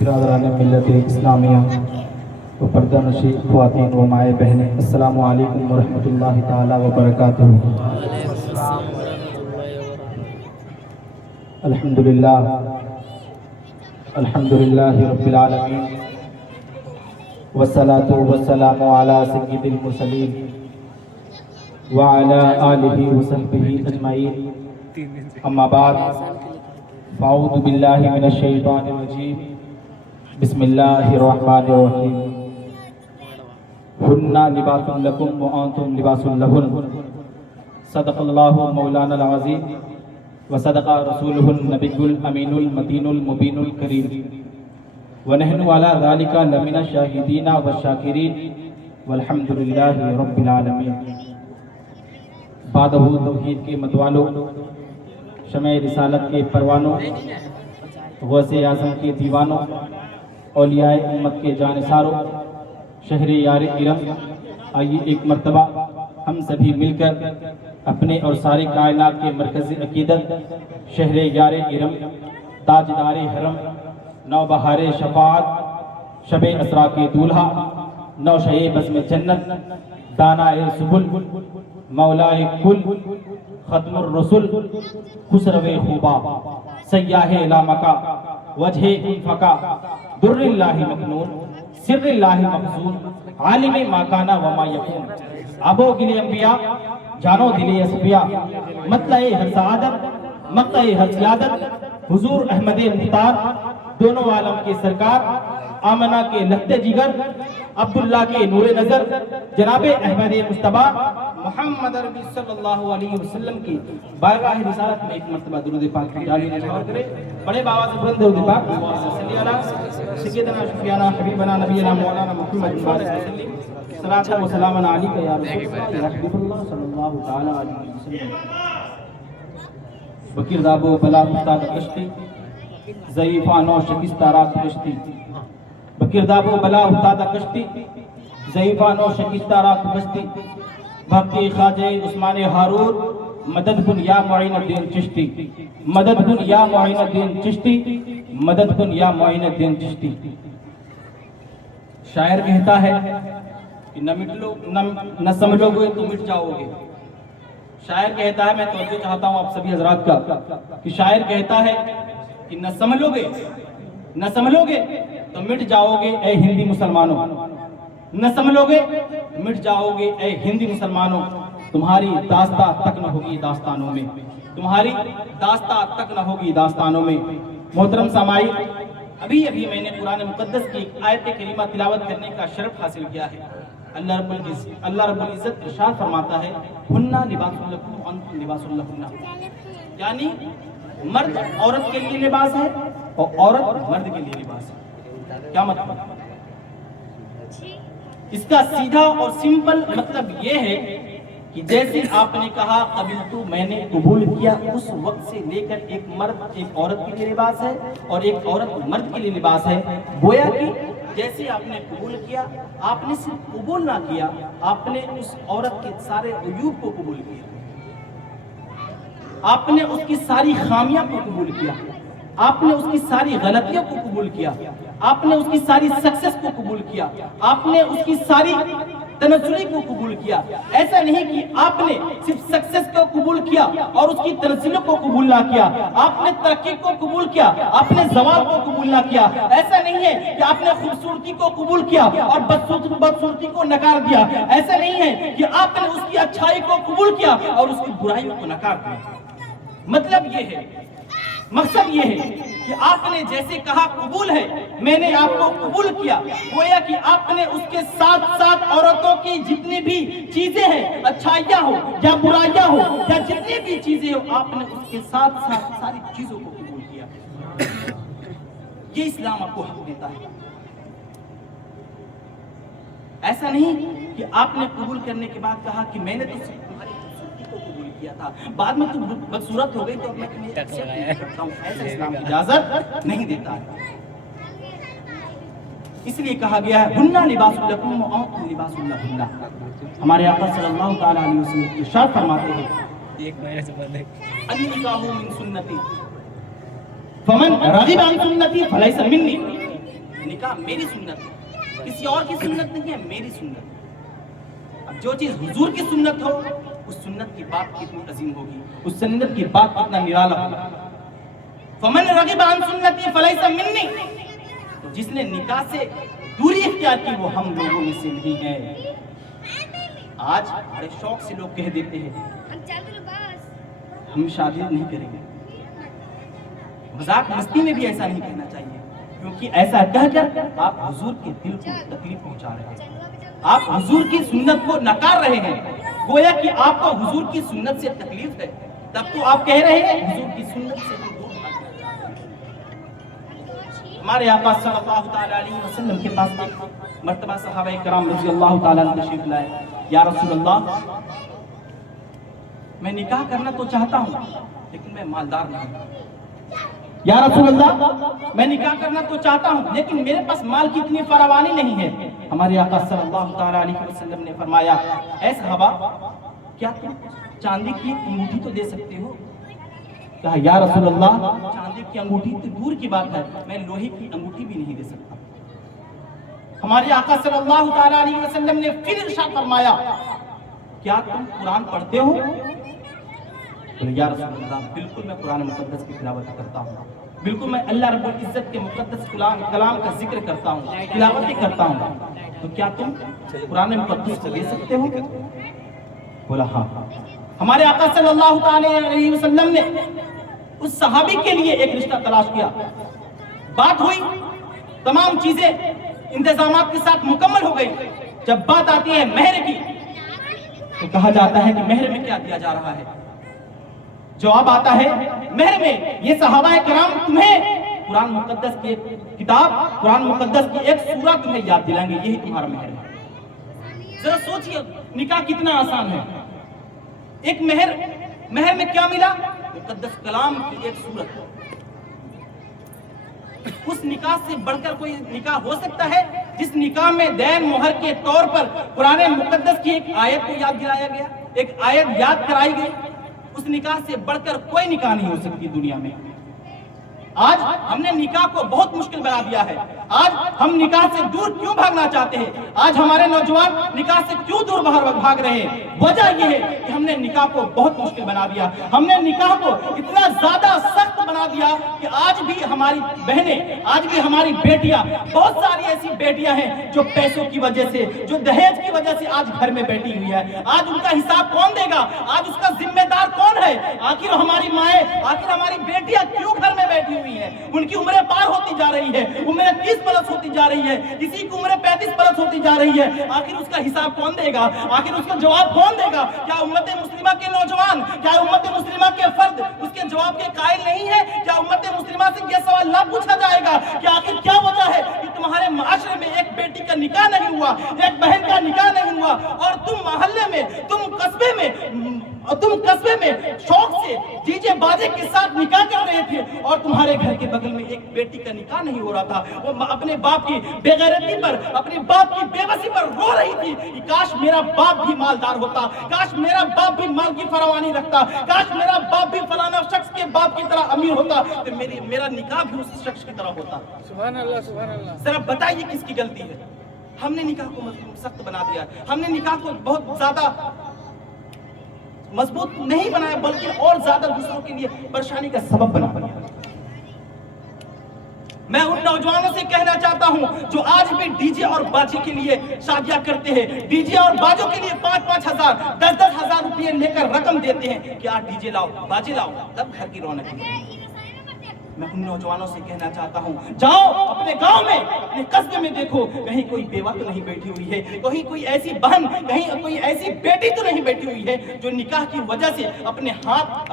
برادران ملت اسلامیہ و پردہ نشی خواتین و مائیں بہنیں، السلام علیکم ورحمۃ اللہ تعالی وبرکاتہ۔ الحمدللہ رب العالمین، والصلاة والسلام علی سید المرسلین وعلی آلہ وصحبہ اجمعین، اما بعد فاعوذ باللہ من الشیطان الرجیم، بسم اللہ الرحمن الرحیم۔ ہن لباس لکم وانتم لباس لہن، صدق اللہ مولانا العظیم وصدق رسولہ النبی الامین المتین المبین الکریم، ونحن علی ذلک لمن الشاہدین والشاکرین والحمدللہ رب العالمین۔ بادہ توحید کے متوالوں، شمع رسالت کے پروانوں، غوث اعظم کے دیوانوں، اولیاء امت کے جانثاروں، شہر یار ارم، آئیے ایک مرتبہ ہم سبھی مل کر اپنے اور سارے کائنات کے مرکز عقیدت شہر یار ارم، تاجدار حرم، نوبہار شفاعت، شب اسرا کے دولہا، نوشہ بزم جنت، دانائے سبل، مولائے کل، ختم الرسل، خسرو خوبا، سیاہ لامکا، وجہ فقا، در اللہ مکنون، سر اللہ مخزون، عالم ما کانا وما یکون، ابو گل انبیاء، جانو دل اصفیاء، مطلع ہر سعادت، مقطع ہر سیادت، حضور احمد مختار، دونوں عالم کے سرکار، آمنہ کے لخت جگر، عبداللہ کے نور نظر، جناب احمد مصطفیٰ محمد عربی صلی اللہ علیہ وسلم کی بارگاہ رسالت میں ایک مرتبہ درود پاک کی جاری نشار کرے۔ بڑے بابا سے بلند درود پاک، صلی اللہ سیدنا شفیعنا حبیبنا نبینا مولانا محمد صلاۃ و سلام علیک یا رسول اللہ یا حبیب اللہ صلی اللہ تعالی علیہ وسلم۔ بکر دابو بلا استاد کشتی، ضعیفانو شکستہ رات کشتی، بکرداب و بلا افتادہ کشتی، ضعیفانو شکستہ رات کشتی، بھکتی خواجہ عثمان ہارون، مدد کن یا معین الدین چشتی، مدد کن یا معین الدین چشتی، مدد کن یا معین الدین چشتی۔ شاعر کہتا ہے کہ نہ سمجھو گے تو مٹ جاؤ گے۔ شاعر کہتا ہے، میں توجہ چاہتا ہوں آپ سبھی حضرات کا، کہ شاعر کہتا ہے کہ نہ سمجھو گے تو مٹ جاؤ گے اے ہندی مسلمانوں، نہ سمجھو گے مٹ جاؤ گے اے ہندی مسلمانوں، تمہاری داستہ تک نہ ہوگی داستانوں میں، تمہاری داستہ تک نہ ہوگی داستانوں میں۔ محترم سامعین، ابھی میں نے قرآن مقدس کی ایک آیت کریمہ تلاوت کرنے کا شرف حاصل کیا ہے۔ اللہ رب العزت ارشاد فرماتا ہے، ہنہ لباس لکم وانتم لباس لہن، یعنی مرد عورت کے لیے لباس ہے اور عورت مرد کے لیے لباس ہے۔ کیا مطلب؟ اس کا سیدھا اور سمپل مطلب یہ ہے کہ جیسے آپ نے کہا قبلتو، میں نے قبول کیا، اس وقت سے لے کر ایک مرد ایک عورت کے لیے لباس ہے اور ایک عورت مرد کے لیے لباس ہے۔ گویا کہ جیسے آپ نے قبول کیا، آپ نے صرف قبول نہ کیا، آپ نے اس عورت کے سارے عیوب کو قبول کیا، آپ نے اس کی ساری خامیاں کو قبول کیا، آپ نے اس کی ساری غلطیوں کو قبول کیا، آپ نے اس کی ساری سکسس کو قبول کیا، آپ نے اس کی ساری تنزلی کو قبول کیا۔ ایسا نہیں کہ آپ نے صرف سکسس کو قبول کیا اور اس کی تنزلی کو قبول نہ کیا، آپ نے ترقی کو قبول کیا، آپ نے زوال کو قبول نہ کیا۔ ایسا نہیں ہے کہ آپ نے خوبصورتی کو قبول کیا اور بدصورتی کو نکار دیا۔ ایسا نہیں ہے کہ آپ نے اس کی اچھائی کو قبول کیا اور اس کی برائی کو نکار دیا۔ مطلب یہ ہے، مقصد یہ ہے کہ آپ نے جیسے کہا قبول ہے، میں نے آپ کو قبول کیا، گویا کہ آپ نے اس کے ساتھ ساتھ عورتوں کی جتنی بھی چیزیں ہیں، اچھائیاں ہو یا برائیاں ہو یا جتنی بھی چیزیں ہو، آپ نے اس کے ساتھ ساتھ ساری چیزوں کو قبول کیا۔ یہ اسلام آپ کو حق دیتا ہے۔ ایسا نہیں کہ آپ نے قبول کرنے کے بعد کہا کہ میں نے تو صرف تمہاری خوبصورتی کو قبول کیا تھا، بعد میں تم بدصورت ہو گئی تو میں تمہیں ایکسپٹ نہیں کرتا ہوں. ایسا اسلام اجازت نہیں دیتا ہے. اس لیے کہا گیا ہے ہن لباس لکم وانتم لباس لہن. ہمارے آقا صلی اللہ تعالی علیہ وسلم ارشاد فرماتے ہیں النکاح من سنتی فمن رغب عن سنتی فلیس منی. نکاح میری سنت ہے، کسی اور کی سنت نہیں ہے، میری سنت ہے. اب جو چیز حضور کی سنت ہو اس سنت کی بات کتنی عظیم ہوگی، اس سنت کی بات کتنا نرالا ہوگا. فمن رغب عن سنتی فلیس منی. جس نے نکاح سے دوری اختیار کی وہ ہم لوگوں میں سے نہیں ہے. آج بڑے شوق سے لوگ کہہ دیتے ہیں ہم شادی نہیں کریں گے. مذاق مستی میں بھی ایسا نہیں کہنا چاہیے، کیونکہ ایسا کہہ کر آپ حضور کے دل کو تکلیف پہنچا رہے ہیں، آپ حضور کی سنت کو نکار رہے ہیں. گویا کہ آپ کو حضور کی سنت سے تکلیف ہے، تب تو آپ کہہ رہے ہیں حضور کی سنت سے ہم دور بھاگنا چاہتے ہیں. ہمارے آقا صلی اللہ تعالی علیہ وسلم کے پاس ایک مرتبہ صحابہ کرام رضی اللہ تعالیٰ عنہ تشریف لائے. یا رسول اللہ میں نکاح کرنا تو چاہتا ہوں لیکن میں مالدار نہیں ہوں. یا رسول اللہ میں نکاح کرنا تو چاہتا ہوں لیکن میرے پاس مال کی اتنی فراوانی نہیں ہے. ہمارے آقا صلی اللہ تعالیٰ علیہ وسلم نے فرمایا اے صحابہ کیا تم چاندی کی انگوٹھی تو دے سکتے ہو؟ کہا یا رسول اللہ چاندی کی انگوٹھی تو دور کی بات ہے، میں لوہے کی انگوٹھی بھی نہیں دے سکتا. ہمارے آقا صلی اللہ تعالیٰ علیہ وسلم نے پھر ارشاد فرمایا کیا تم قرآن پڑھتے ہو؟ یا رسول اللہ بالکل میں قرآن مقدس کی تلاوت کرتا ہوں، بالکل میں اللہ رب العزت کے مقدس کلام کا ذکر کرتا ہوں، تلاوت کرتا ہوں. تو کیا تم قرآن مقدس کو دے سکتے ہو؟ بولا ہاں. ہمارے آقا صلی اللہ تعالیٰ علیہ وسلم نے اس صحابی کے لیے ایک رشتہ تلاش کیا. بات ہوئی، تمام چیزیں انتظامات کے ساتھ مکمل ہو گئی. جب بات آتی ہے مہر کی تو کہا جاتا ہے کہ مہر میں کیا دیا جا رہا ہے؟ جواب آتا ہے مہر میں یہ صحابہ کرام تمہیں قرآن مقدس کی ایک کتاب، قرآن مقدس کی ایک سورہ تمہیں یاد دلائیں گے، یہی تمہارا مہر ہے. ذرا سوچئے نکاح کتنا آسان ہے. ایک مہر میں کیا ملا؟ مقدس کلام کی ایک سورت. اس نکاح سے بڑھ کر کوئی نکاح ہو سکتا ہے جس نکاح میں دین مہر کے طور پر قرآن مقدس کی ایک آیت کو یاد دلایا گیا، ایک آیت یاد کرائی گئی؟ اس نکاح سے بڑھ کر کوئی نکاح نہیں ہو سکتی دنیا میں. آج ہم نے نکاح کو بہت مشکل بنا دیا ہے. آج ہم نکاح سے دور کیوں بھاگنا چاہتے ہیں؟ آج ہمارے نوجوان نکاح سے کیوں دور بھاگ رہے ہیں؟ وجہ یہ ہے کہ ہم نے نکاح کو بہت مشکل بنا دیا. ہم نے نکاح کو اتنا زیادہ سخت بنا دیا کہ آج بھی ہماری بہنیں، آج بھی ہماری بیٹیاں، بہت ساری ایسی بیٹیاں ہیں جو پیسوں کی وجہ سے، جو دہیج کی وجہ سے آج گھر میں بیٹھی ہوئی ہے. آج ان کا حساب کون دے گا؟ آج اس کا ذمہ دار کون ہے؟ آخر ہماری مائیں، آخر ہماری بیٹیاں کیوں گھر میں بیٹھی ہوئی ہیں؟ ان کی عمریں پار ہوتی جا رہی ہے، عمریں 30 پلس ہوتی جا رہی ہے، کسی کی عمریں 35 پلس ہوتی جا رہی ہے. آخر اس کا حساب کون دے گا؟ آخر اس کا جواب کون دے گا؟ کیا امت مسلمہ کے نوجوان، کیا امت مسلمہ کے فرد اس کے جواب کے قائل نہیں ہے؟ کیا امت مسلمہ سے یہ سوال نہ پوچھا جائے گا کہ آخر کیا وجہ ہے کہ تمہارے معاشرے میں ایک بیٹی کا نکاح نہیں ہوا، ایک بہن کا نکاح نہیں ہوا، اور تم محلے میں، تم قصبے میں شوق سے ڈی جے بازے کے ساتھ نکاح کر رہے تھے، اور تمہارے گھر کے بغل میں ایک بیٹی کا نکاح نہیں ہو رہا تھا. وہ اپنے باپ کی بے غیرتی پر، اپنے باپ کی بے بسی پر رو رہی تھی کہ کاش میرا باپ بھی مالدار ہوتا، کاش میرا باپ بھی مال کی فراوانی رکھتا، کاش میرا باپ بھی فلانا شخص کے باپ کی طرح امیر ہوتا تو میرا نکاح بھی اس شخص کی طرح ہوتا. سبحان اللہ سبحان اللہ. ذرا بتائیے کس کی غلطی ہے؟ ہم نے نکاح کو سخت بنا دیا، ہم نے نکاح کو بہت زیادہ مضبوط نہیں بنایا بلکہ اور زیادہ دوسروں کے لیے پریشانی کا سبب بنا دیا. میں ان نوجوانوں سے کہنا چاہتا ہوں جو آج بھی ڈی جے اور باجے کے لیے شادیاں کرتے ہیں، ڈی جے اور باجوں کے لیے 5-5 ہزار 10-10 ہزار روپے لے کر رقم دیتے ہیں کہ آج ڈی جے لاؤ، باجے لاؤ، تب گھر کی رونق ہے. میں ان نوجوانوں سے کہنا چاہتا ہوں جاؤ اپنے گاؤں میں، اپنے قصبے میں دیکھو کہیں کوئی بیوہ تو نہیں بیٹھی ہوئی ہے، کہیں کوئی ایسی بہن، کہیں کوئی ایسی بیٹی تو نہیں بیٹھی ہوئی ہے جو نکاح کی وجہ سے اپنے ہاتھ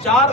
4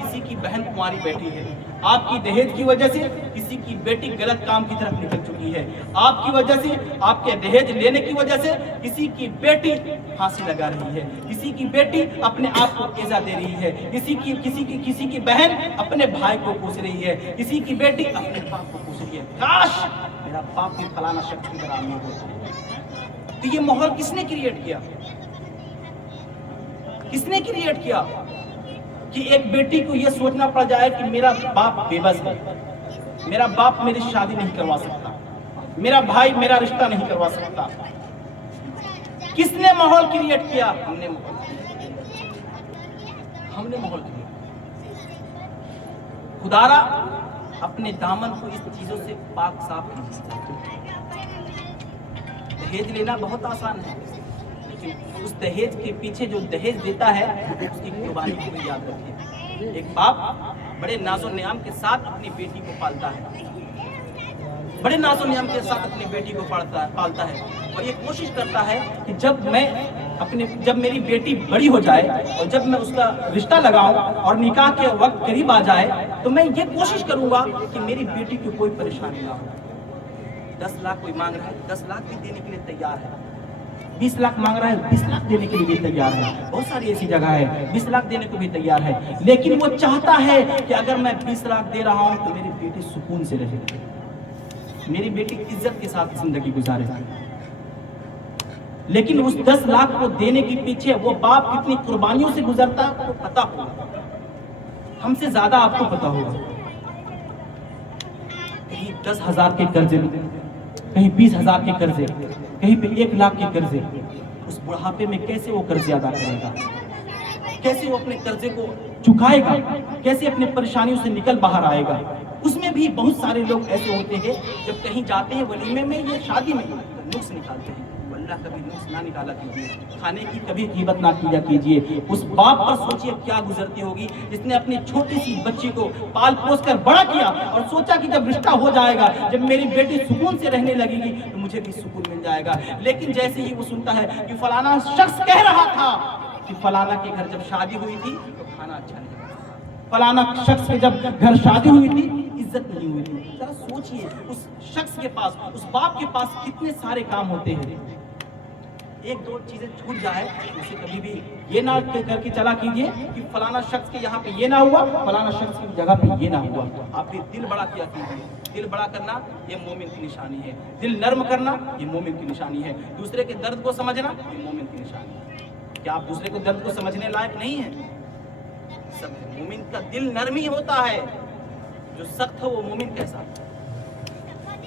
کسی کی بہن کماری بیٹھی ہے، آپ کی دہیج کی وجہ سے کسی کی بیٹی غلط کام کی طرف نکل چکی ہے، آپ کی وجہ سے، آپ کے دہیج لینے کی وجہ سے کسی کی بیٹی پھانسی لگا رہی ہے، کسی کی بیٹی اپنے آپ کو ایذا دے رہی ہے، کسی کی بہن اپنے بھائی کو کوس رہی ہے، کسی کی بیٹی اپنے باپ کو کوس رہی ہے۔ کاش میرا باپ بھی فلانا شخص کی طرح امیر ہو۔ تو یہ ماحول کس نے کریٹ کیا؟ کس نے کریٹ کیا کہ ایک بیٹی کو یہ سوچنا پڑ جائے کہ میرا باپ بے بس ہے، میرا باپ میری شادی نہیں کروا سکتا، میرا بھائی میرا رشتہ نہیں کروا سکتا؟ کس نے ماحول کریٹ کیا؟ ہم نے ماحول کریٹ۔ خدارا اپنے دامن کو اس چیزوں سے پاک صاف کیجیے۔ دہیج لینا بہت آسان ہے، لیکن اس دہیج کے پیچھے جو دہیج دیتا ہے اس کی قربانی کو بھی یاد رکھیں۔ ایک باپ بڑے ناز و نیام کے ساتھ اپنی بیٹی کو پالتا ہے، بڑے ناز و نیام کے ساتھ اپنی بیٹی کو پالتا ہے اور یہ کوشش کرتا ہے کہ جب میری بیٹی بڑی ہو جائے اور جب میں اس کا رشتہ لگاؤں اور نکاح کے وقت قریب آ جائے تو میں یہ کوشش کروں گا کہ میری بیٹی کو کوئی پریشانی نہ ہو۔ 10 لاکھ کوئی مانگ رہا ہے، 10 لاکھ بھی دینے کے لیے تیار ہے، 20 لاکھ مانگ رہا ہے، 20 لاکھ دینے کے لیے بھی تیار ہے، بہت ساری ایسی جگہ ہے 20 لاکھ دینے کو بھی تیار ہے، لیکن وہ چاہتا ہے کہ اگر میں 20 لاکھ دے رہا ہوں تو میری بیٹی سکون سے رہے، میری بیٹی عزت کے ساتھ زندگی گزارے۔ لیکن اس 10 لاکھ کو دینے کے پیچھے وہ باپ کتنی قربانیوں سے گزرتا ہے آپ کو پتا ہوگا، ہم سے زیادہ آپ کو پتا ہوگا۔ کہیں 10,000 کے قرضے، کہیں 20,000 کے قرضے، کہیں پہ 1 لاکھ کے قرضے، اس بڑھاپے میں کیسے وہ قرضے ادا کرے گا؟ کیسے وہ اپنے قرضے کو چکائے گا؟ کیسے اپنے پریشانیوں سے نکل باہر آئے گا؟ اس میں بھی بہت سارے لوگ ایسے ہوتے ہیں جب کہیں جاتے ہیں ولیمے میں یا شادی میں نقص نکالتے ہیں۔ اللہ کبھی نقص نہ نکالا کیجیے، کھانے کی کبھی غیبت نہ کیا کیجیے۔ اس باپ پر سوچیے کیا گزرتی ہوگی جس نے اپنی چھوٹی سی بچی کو پال پوس کر بڑا کیا اور سوچا کہ جب رشتہ ہو جائے گا، جب میری بیٹی سکون سے رہنے لگے گی تو مجھے بھی سکون مل جائے گا۔ لیکن جیسے ہی وہ سنتا ہے کہ فلانا شخص کہہ رہا تھا کہ فلانا کے گھر جب شادی ہوئی تھی تو کھانا اچھا نہیں تھا، فلانا شخص کے جب گھر شادی ہوئی تھی عزت نہیں ہوئی تھی، ذرا سوچئے اس شخص کے پاس، اس باپ کے پاس کتنے سارے کام ہوتے ہیں۔ 1-2 چیزیں چھوٹ جائے اسے کبھی بھی یہ نہ کر کے چلا کیجئے کہ فلانا شخص کے یہاں پہ یہ نہ ہوا، فلانا شخص کی جگہ پہ یہ نہ ہوا۔ آپ بھی دل بڑا کیا کیجئے۔ دل بڑا کرنا یہ مومن کی نشانی ہے، دل نرم کرنا یہ مومن کی نشانی ہے، دوسرے کے درد کو سمجھنا یہ مومن کی نشانی ہے۔ کیا آپ دوسرے کو درد کو سمجھنے لائق نہیں ہیں؟ سب مومن کا دل نرم ہی ہوتا ہے، جو سخت ہو وہ مومن کیسا،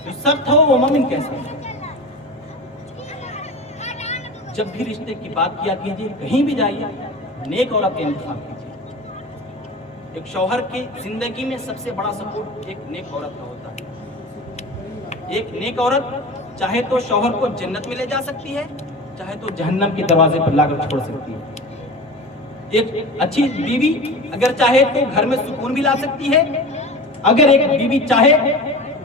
جو سخت ہو وہ مومن کیسا۔ جب بھی رشتے کی بات کیا کیجئے، کہیں بھی جائیے نیک عورت کا انتخاب کیجئے۔ ایک شوہر کی زندگی میں سب سے بڑا سپورٹ ایک نیک عورت کا ہوتا ہے۔ ایک نیک عورت چاہے تو شوہر کو جنت میں لے جا سکتی ہے، چاہے تو جہنم کے دروازے پر لا کر چھوڑ سکتی ہے۔ ایک اچھی بیوی اگر چاہے تو گھر میں سکون بھی لا سکتی ہے، اگر ایک بیوی چاہے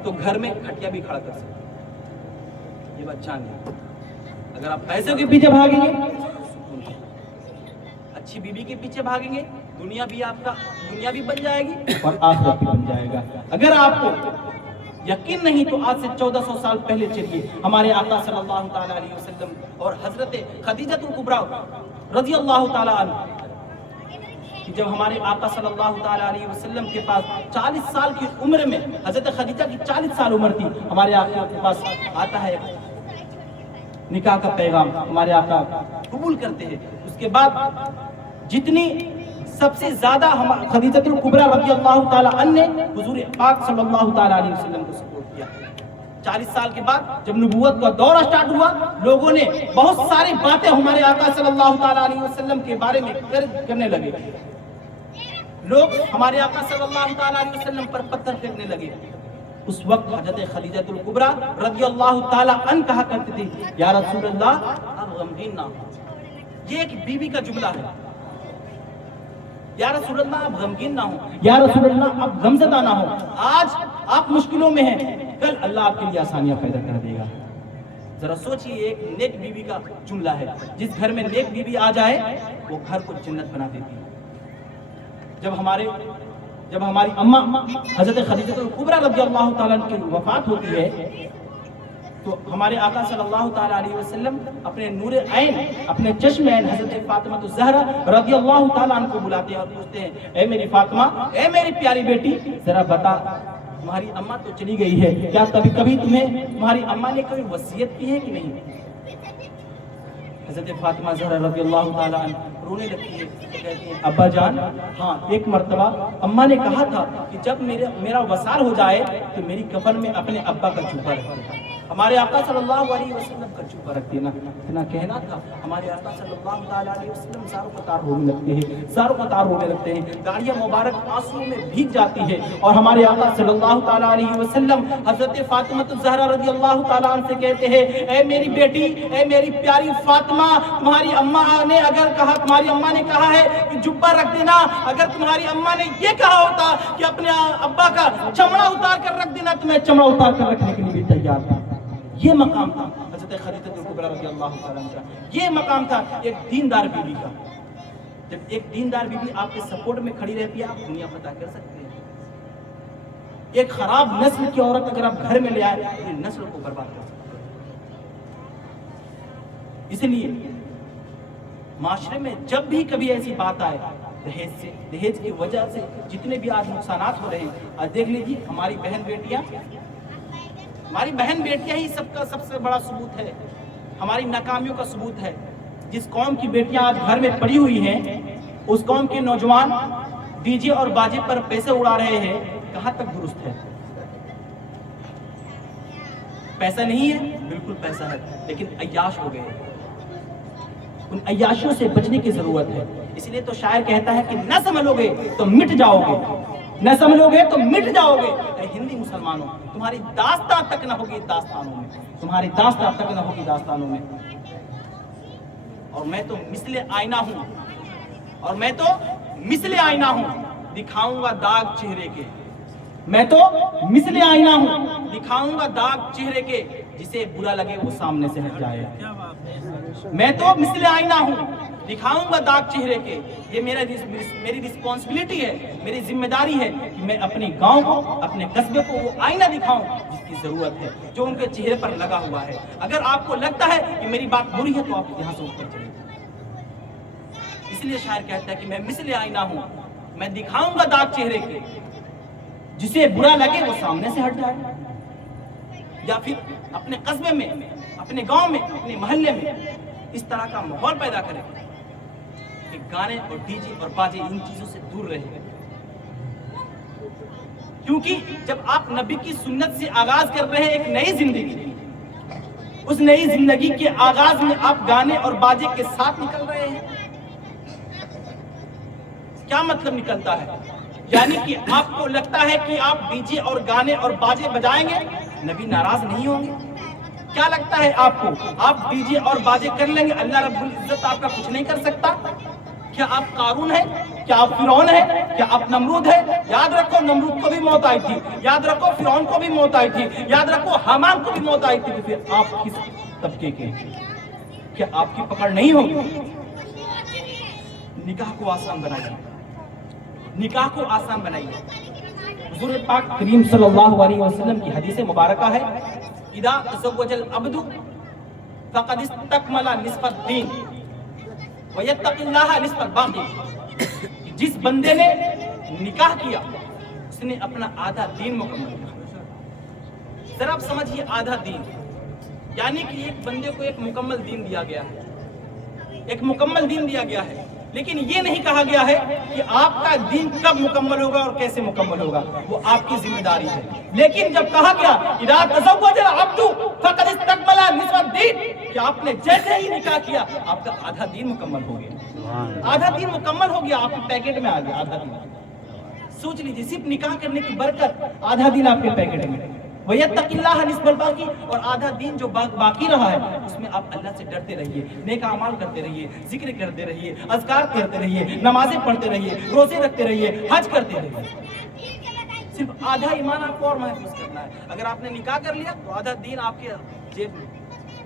تو گھر میں کھٹیا بھی کھڑا کر سکتی ہے۔ یہ بات جان لیں۔ اگر آپ پیسوں کے پیچھے بھاگیں گے، اچھی بیوی کے پیچھے بھاگیں گے، دنیا بھی بن جائے گی اور آخرت بھی بن جائے گا۔ اگر آپ کو یقین نہیں تو آج سے 1400 سال پہلے چلیے، ہمارے آقا صلی اللہ تعالیٰ علیہ وسلم اور حضرت خدیجہ الکبریٰ رضی اللہ تعالیٰ عنہ، کہ جب ہمارے آقا صلی اللہ تعالیٰ علیہ وسلم کے پاس 40 سال کی عمر میں، حضرت خدیجہ کی 40 سال عمر تھی، ہمارے آقا کے پاس آتا ہے نکاح کا پیغام، ہمارے آقا قبول کرتے ہیں۔ اس کے بعد جتنی سب سے زیادہ خدیجہ الکبریٰ رضی اللہ تعالیٰ عنہ نے حضور پاک صلی اللہ تعالیٰ علیہ وسلم کو سپورٹ کیا۔ 40 سال کے بعد جب نبوت کا دورہ سٹارٹ ہوا، لوگوں نے بہت ساری باتیں ہمارے آقا صلی اللہ تعالیٰ علیہ وسلم کے بارے میں کرنے لگے۔ لوگ ہمارے آقا صلی اللہ تعالیٰ علیہ وسلم پر پتھر پھینکنے لگے۔ اس وقت حضرت خدیجہ الکبریٰ رضی اللہ تعالیٰ عنہ کہا کرتے تھے، یا رسول اللہ اب غمگین نہ ہو۔ یہ ایک بیوی کا جملہ ہے، یا رسول اللہ اب غمگین نہ ہو، یا رسول اللہ اب غمزدہ نہ ہو۔ آج آپ مشکلوں میں ہیں، کل اللہ آپ کے لیے آسانیاں پیدا کر دے گا۔ ذرا سوچئے، ایک نیک بیوی کا جملہ ہے، جس گھر میں نیک بیوی آ جائے وہ گھر کو جنت بنا دیتی ہے۔ جب ہماری اماں حضرت خدیجہ الکبریٰ رضی اللہ تعالیٰ عنہ کی وفات ہوتی ہے تو ہمارے آقا صلی اللہ تعالیٰ علیہ وسلم اپنے نور عین، اپنے چشم عین حضرت فاطمہ الزہرا رضی اللہ تعالیٰ عنہ کو بلاتے ہیں اور پوچھتے ہیں، اے میری فاطمہ، اے میری پیاری بیٹی، ذرا بتا تمہاری اماں تو چلی گئی ہے، کیا کبھی تمہیں تمہاری اماں نے کوئی وصیت کی ہے کہ نہیں؟ حضرت فاطمہ زہرا رضی اللہ تعالیٰ عنہ رونے لگتی ہے، کہتی ہیں ابا جان، ہاں ایک مرتبہ اماں نے کہا تھا کہ جب میرا وصال ہو جائے تو میری کفن میں اپنے ابا کا جوبہ رکھ دینا۔ ہمارے آقا صلی اللہ علیہ وسلم کا جوبہ رکھ دینا، اتنا کہنا تھا۔ ہمارے آقا صلی اللہ تعالیٰ علیہ وسلم زاروں قطار ہونے لگتے ہیں، داڑیاں مبارک آنسو میں بھیگ جاتی ہے، اور ہمارے آقا صلی اللہ تعالیٰ علیہ وسلم حضرت فاطمہ الزہرا رضی اللہ تعالیٰ عنہ سے کہتے ہیں، اے میری بیٹی، اے میری پیاری فاطمہ، تمہاری اماں نے کہا ہے کہ جوبہ رکھ دینا، اگر تمہاری اماں نے یہ کہا ہوتا کہ اپنے ابا کا چمڑا اتار کر رکھ دینا تو میں چمڑا اتار کر رکھنے کے لیے بھی تیار تھا۔ یہ مقام تھا حضرت خدیجہ الکبریٰ رضی اللہ تعالیٰ عنہ کا، یہ مقام تھا ایک دیندار بیوی کا۔ جب ایک دیندار بیوی آپ کے سپورٹ میں کھڑی رہتی ہے، آپ دنیا فتح کر سکتے ہیں۔ ایک خراب نسل کی عورت اگر آپ گھر میں لے آئے تو نسل کو برباد کر سکتے ہیں۔ اس لیے معاشرے میں جب بھی کبھی ایسی بات آئے، دہیج کی وجہ سے جتنے بھی آج نقصانات ہو رہے ہیں، آج دیکھ لیجیے ہماری بہن بیٹیاں ہی سب سے بڑا ثبوت ہے، ہماری ناکامیوں کا ثبوت ہے۔ جس قوم کی بیٹیاں آج گھر میں پڑی ہوئی ہیں، اس قوم کے نوجوان ڈی جے اور باجے پر پیسے اڑا رہے ہیں، کہاں تک درست ہے؟ پیسہ نہیں ہے، بالکل پیسہ ہے، لیکن عیاش ہو گئے۔ ان عیاشیوں سے بچنے کی ضرورت ہے۔ اس لیے تو شاعر کہتا ہے کہ نہ سنبھلو گے تو مٹ جاؤ گے، نہ سنبھلو گے تو مٹ جاؤ گے۔ اے ہندی مسلمانوں، تمہاری داستان تک نہ ہوگی داستانوں میں، تمہاری داستان تک نہ ہوگی داستانوں میں۔ اور میں تو مثل آئینہ ہوں، دکھاؤں گا داغ چہرے کے۔ میں تو مثل آئینہ ہوں، دکھاؤں گا داغ چہرے کے، جسے برا لگے وہ سامنے سے ہٹ جائے۔ میں تو مثل آئینہ ہوں، دکھاؤں گا داغ چہرے کے۔ یہ میری رسپانسبلٹی ہے، میری ذمہ داری ہے کہ میں اپنے گاؤں کو، اپنے قصبے کو وہ آئینہ دکھاؤں جس کی ضرورت ہے، جو ان کے چہرے پر لگا ہوا ہے۔ اگر آپ کو لگتا ہے کہ میری بات بری ہے تو آپ یہاں سے اٹھ کر چلیں۔ اس لیے شاعر کہتا ہے کہ میں مثل آئینہ ہوں، میں دکھاؤں گا داغ چہرے کے، جسے برا لگے وہ سامنے سے ہٹ جائے۔ یا پھر اپنے قصبے میں، اپنے گاؤں میں، اپنے محلے میں اس طرح کا ماحول پیدا کریں کہ گانے اور ڈی جے اور باجے ان چیزوں سے دور رہیں۔ کیونکہ جب آپ نبی کی سنت سے آغاز کر رہے ہیں ایک نئی زندگی، اس نئی زندگی کے آغاز میں آپ گانے اور باجے کے ساتھ نکل رہے ہیں۔ کیا مطلب نکلتا ہے؟ یعنی کہ آپ کو لگتا ہے کہ آپ ڈی جے اور گانے اور باجے بجائیں گے نبی ناراض نہیں ہوں گے؟ کیا لگتا ہے آپ کو؟ آپ ڈی جے اور باجے کر لیں گے، اللہ رب العزت آپ کا کچھ نہیں کر سکتا؟ کیا آپ قارون ہیں؟ کیا آپ فرعون ہیں؟ کیا آپ نمرود ہیں؟ یاد رکھو نمرود کو بھی موت آئی تھی، یاد رکھو فرعون کو بھی موت آئی تھی، یاد رکھو حامان کو بھی موت آئی تھی۔ تو پھر آپ کس طبقے کے ہیں؟ کیا آپ کی پکڑ نہیں ہوگی؟ نکاح کو آسان بنائیے، نکاح کو آسان بنائیے۔ حضور پاک کریم صلی اللہ علیہ وسلم کی حدیث مبارکہ ہے، اذا تزوج العبد فقد استکمل نصف الدین ویتق اللہ نصف الباقی۔ جس بندے نے نکاح کیا اس نے اپنا آدھا دین مکمل کیا۔ ذرا آپ سمجھیے، آدھا دین یعنی کہ ایک بندے کو ایک مکمل دین دیا گیا ہے، ایک مکمل دین دیا گیا ہے، لیکن یہ نہیں کہا گیا ہے کہ آپ کا دین کب مکمل ہوگا اور کیسے مکمل ہوگا، وہ آپ کی ذمہ داری ہے۔ لیکن جب کہا گیا اذا تزوج العبد فقد استکمل نصف الدین، کہ آپ نے جیسے ہی نکاح کیا آپ کا آدھا دین مکمل ہو گیا، آدھا دین مکمل ہو گیا، آپ کے پیکٹ میں آ گیا آدھا دین۔ سوچ لیجیے، صرف نکاح کرنے کی برکت، آدھا دین آپ کے پیکٹ میں۔ وَيَتَّقِ اللَّهَ نِصْفَ الْبَاقِي، اور آدھا دین جو باقی رہا ہے اس میں آپ اللہ سے ڈرتے رہیے، نیک اعمال کرتے رہیے، ذکر کرتے رہیے، اذکار کرتے رہیے، نمازیں پڑھتے رہیے، روزے رکھتے رہیے، حج کرتے رہیے۔ صرف آدھا ایمان آپ کو اور محفوظ کرنا ہے۔ اگر آپ نے نکاح کر لیا تو آدھا دین آپ کے جیب میں،